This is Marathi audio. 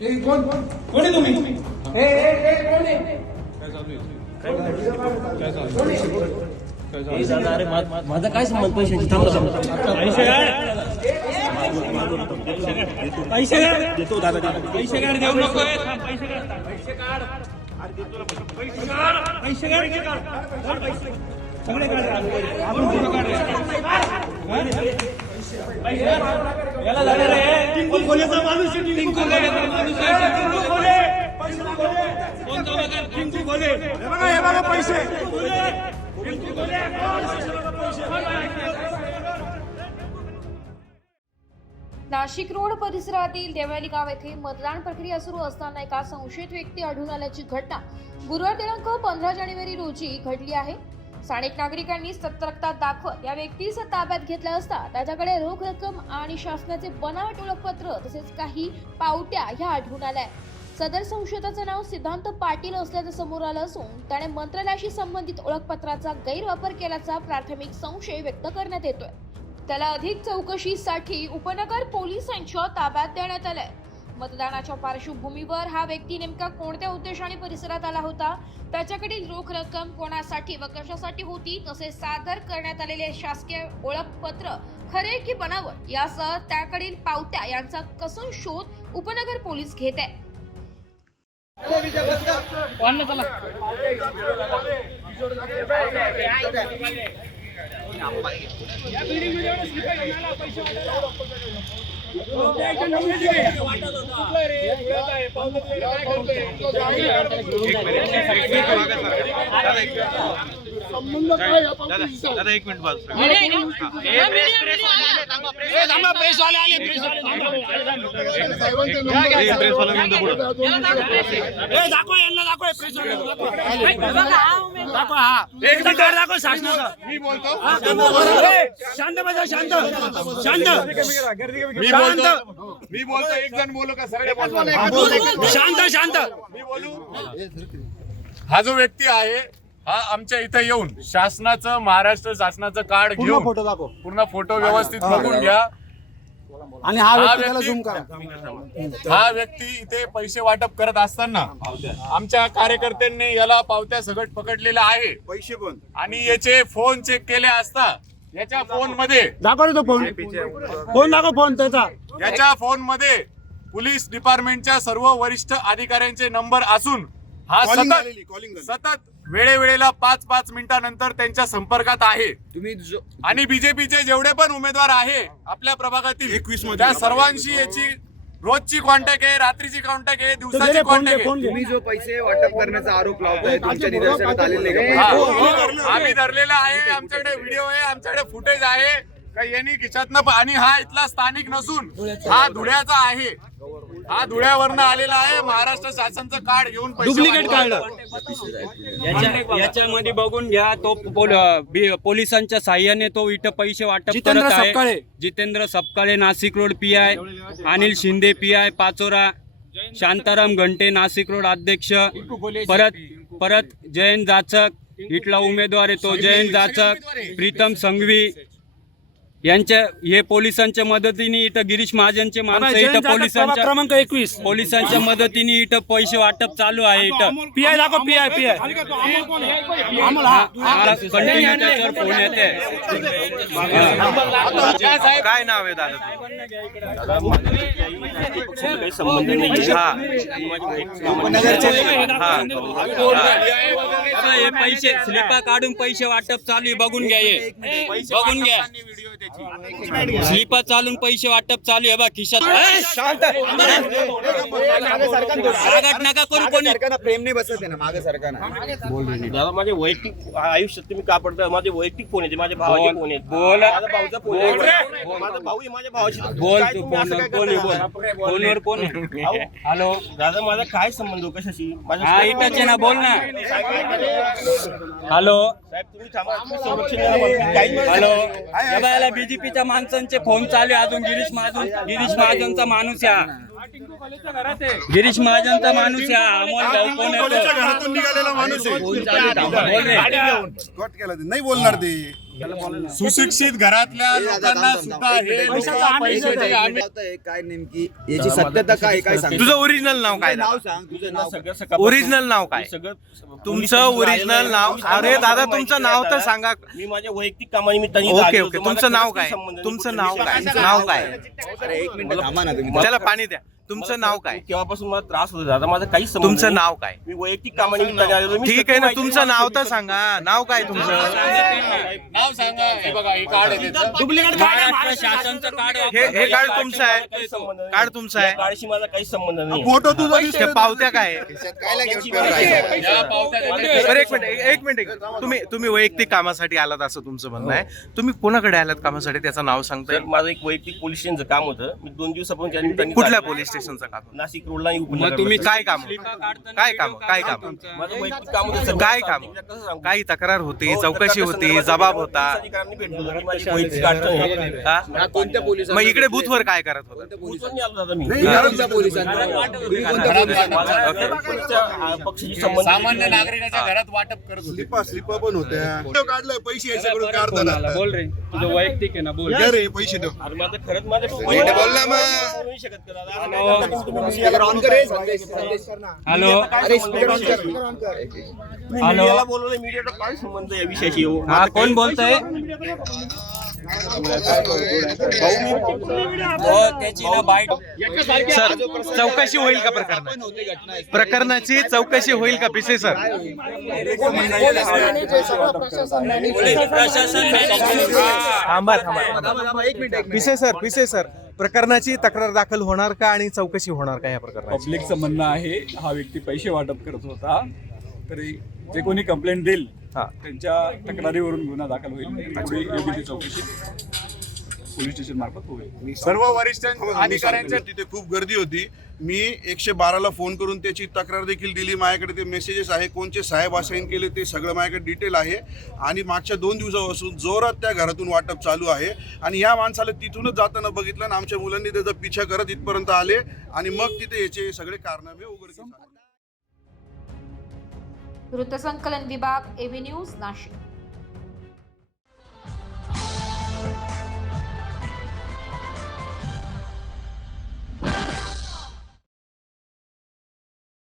कोण कोण आहे तुम्ही? कोण आहे? माझा काय संबंध पैशाची? देतो दादा पैसे काढ देऊ नको पैसे काढ सगळे काढ आपण फोटो काढ याला झालं रे टिंकू खोलेचा माणूस टिंकू खोले टिंकू खोले हे बघा पैसे टिंकू खोले नाशिक रोड परिसरातील देवळाली गाव येथे मतदान प्रक्रिया सुरू असताना एका संशयित व्यक्ती आढळून आल्याची घटना गुरुवार दिनांक 15 जानेवारी रोजी घडली आहे. स्थानिक नागरिकांनी सतर्कता दाखवत या व्यक्तीस ताब्यात घेतला असता त्याच्याकडे रोख रक्कम आणि शासनाचे बनावट ओळखपत्र तसेच काही पावत्या ह्या आढळून आल्या. सदर संशयिताचे नाव सिद्धांत पाटील असल्याचं समोर आलं असून त्याने मंत्रालयाशी संबंधित ओळखपत्राचा गैरवापर केल्याचा प्राथमिक संशय व्यक्त करण्यात येतोय. त्याला अधिक चौकशीसाठी उपनगर पोलिसांच्या ताब्यात देण्यात आलंय. मतदानाच्या पार्श्वभूमीवर हा व्यक्ती नेमका कोणत्या उद्देशाने परिसरात आला होता, त्याच्याकडील रोख रक्कम कोणासाठी व कशासाठी होती, तसेच सादर करण्यात आलेले शासकीय ओळखपत्र खरे की बनावट यासह त्याकडील पावत्या यांचा कसून शोध उपनगर पोलीस घेत आहे. दादा एक मिनिट बस. प्रेस वाले आले दाखव यांना दाखव प्रेस दाखव हा एक मिनिट दाखव शासनाचा मी बोलतो शांत बसा शांत शांत मी बोलतो एक जण बोलू का सगळे बोलतो शांत शांत मी बोलू. हा जो व्यक्ती आहे हा आमच्या इथे येऊन शासनाचं महाराष्ट्र शासनाचं कार्ड घेऊन फोटो दाखव पूर्ण फोटो व्यवस्थित बघून घ्या. आणि हा व्यक्ती इथे पैसे वाटप करत असताना आमच्या कार्यकर्त्यांनी याला पावत्या सगट पकडलेला आहे. पैसे पण आणि याचे फोन चेक केले असता याच्या फोन मध्ये दाखव तो फोन फोन दाखव फोन त्याचा याच्या फोन मध्ये पोलीस डिपार्टमेंटच्या सर्व वरिष्ठ अधिकाऱ्यांचे नंबर असून हा सतत वेळेवेळेला 5-5 मिनिटांनंतर त्यांच्या संपर्कात आहे. आणि बीजेपीचे जेवढे पण उमेदवार आहे आपल्या प्रभागातील त्या सर्वांशी याची रोजची कॉन्टॅक्ट आहे, रात्रीची कॉन्टॅक्ट आहे, दिवसाची कॉन्टॅक्ट आहे. तुम्ही जो पैसे वाटप करण्याचा आरोप लावताय तुमच्या निदर्शनात आलेले आम्ही धरलेला आहे. आमच्याकडे व्हिडिओ आहे, आमच्याकडे फुटेज आहे का यांनी खिशातनं आणि हा इथला स्थानिक नसून हा धुळ्याचा आहे. हा धुळ्यावरनं आलेला आहे. महाराष्ट्र शासनाचं कार्ड घेऊन डुप्लिकेट कार्ड याच्यामध्ये बघून घ्या. तो पोलिसांच्या साह्याने तो इथं पैसे वाटप करत आहे. Jitendra Sapkale Nashik road PI, Anil Shinde PI Pachora, Shantaram घंटे नाशिक रोड अध्यक्ष, परत जयंत जाचक इथला उमेदवार आहे तो जयंत जाचक, प्रीतम संघवी यांच्या हे पोलिसांच्या मदतीने इथं गिरीश महाजनचे माणसं इथं पोलिसांच्या क्रमांक 21 पोलिसांच्या मदतीने इथं पैसे वाटप चालू आहे. इथं PI दाखव PI कंटिन्यू त्याच्यावर फोन येते. काय नाव आहे दादा? काही संबंध नाही. हे पैसे स्लिपा काढून पैसे वाटप चालू आहे. बघून घ्या, हे बघून घ्या. स्लिपा चालून पैसे वाटप चालू आहे बा खिशात. नका करू कोणी. प्रेम नाही बसत आहे ना मागे सरकारनं. दादा माझे वैयक्तिक आयुष्यात तुम्ही का पडता? माझे वैयक्तिक फोन येते, माझ्या भावाचे फोन येते, बोल. माझा भाऊचा फोन येतो, माझा भाऊ आहे माझ्या भावाशी बोल काय तू तुम्ही असं काय फोनवर करता? फोनवर कोण आहे? हॅलो दादा माझा काय संबंध हो कशाशी? हा इथंच आहे ना, बोल ना. हॅलो साहेब तुम्ही थांबा, तुम्ही संरक्षण द्या मला. काही हॅलो या बायला BJPच्या माणसांचे फोन चालू आहे. अजून गिरीश महाजनचा माणूस या गिरीश महाजनचा माणूस आहे हा, अमोल भाऊ कोण आहे कोणाच्या तो? घरातून निघालेला माणूस आहे बोल रे. कट केला ते. नाही बोलणार ते. सुशिक्षित घरातल्या लोकांना सुद्धा हे लोकं पैसे देतात. काय नेमकी याची सत्यता काय काय सांग तुझं ओरिजिनल नाव काय? नाव सांग तुझं नाव ओरिजिनल नाव काय? तुमचं ओरिजिनल नाव? अरे दादा तुमचं नाव तर सांगा. मी माझ्या वैयक्तिक कामानिमित्ताने ओके ओके तुमचं नाव काय? तुमचं नाव काय? नाव काय? अरे एक मिनिट थांबा ना तुम्ही त्याला पाणी द्या. तुमचं नाव काय? केव्हापासून मला त्रास होतो दादा, माझा काहीच संबंध तुमचं नाही. नाव काय? मी वैयक्तिक कामानिमित्ताने आलेलो. मी ठीक आहे ना, सगळी तुमचं माहिती नाव तर माझी सांगा. नाव काय तुमचं? नाव सांगा. हे बघा, हे कार्ड आहे त्याचं. महाराष्ट्र शासनचं कार्ड हे कार्ड तुमचं आहे? कार्ड तुमचं आहे? गाडीशी माझा काहीच संबंध नाही. फोटो तुझा ते पावत्या काय आहे? काय घेऊन फिरायचं? या पावत्या बरं एक मिनिट तुम्ही वैयक्तिक कामासाठी आलात असं तुमचं म्हणणं आहे. तुम्ही कोणाकडे आलात कामासाठी त्याचं नाव सांगताय? तर माझं एक वैयक्तिक पोलीस स्टेशनचं काम होतं. मी 2 दिवसापासून त्या निमित्ताने कुठल्या पोलीस स्टेशनचं काम? नाशिक रोडला मग तुम्ही काय काम? काय काम? काय काम? माझं वैयक्तिक काम होतं. काय काम? काही तक्रार होती, चौकशी होती, जबाब होता. अधिकाऱ्यांनी भेटलो होतो. माझी वैयक्तिक अडचण आहे. हा? कोणत्या पोलिसांना? मग इकडे बूथवर काय करत होता? पोलिसांनी आलो दादा मी. कोणत्या पोलिसांना? पक्षाशी संबंध सामान्य नागरिकाच्या घरात वाटप करत होते. स्लिपा पण होत्या. काढलंय पैसे याच्याकडून काढताना. बोल रे, तुझं वैयक्तिक आहे ना, बोल. घे रे पैसे ठेव. अरे माझं खरंच माझं बोल ना मग. नाही शकत का दादा? स्पीकर ऑन कर रे, संदेश कर ना. हॅलो अरे स्पीकर ऑन कर. हॅलो. मीडियाला बोलवलं, मीडियाचा काय संबंध या विषयाशी? हा कोण बोलतोय? त्याची ना बाईट. सर चौकशी होईल का प्रकरणाची चौकशी होईल का पिसे सर? थांबा पिसे सर प्रकरणाची तक्रार दाखल होणार का आणि चौकशी होणार का या प्रकरणाची? पब्लिकचं म्हणणं आहे हा व्यक्ती पैसे वाटप करत होता, तरी जे कोणी कंप्लेंट देईल त्यांच्या तक्रारीवरून गुन्हा दाखल होईल. पुढे योग्य ती चौकशी पोलीस स्टेशन मार्फत होईल. सर्व वरिष्ठ अधिकाऱ्यांच्या तिथे खूप गर्दी होती. मी 112ला फोन करून त्याची तक्रार देखील दिली. माझ्याकडे ते मेसेजेस आहे, कोणचे साहेब असाइन केले ते सगळं माझ्याकडे डिटेल आहे. आणि मागच्या 2 दिवसापासून जोरात त्या घरातून वाटप चालू आहे. आणि या माणसाला तिथूनच जाताना बघितलं आणि आमच्या मुलांनी त्याचा पिछा करत इथपर्यंत आले आणि मग तिथे याचे सगळे कारनामे उघडकीस आले. वृत्तसंकलन विभाग, एबी न्यूज, नाशिक.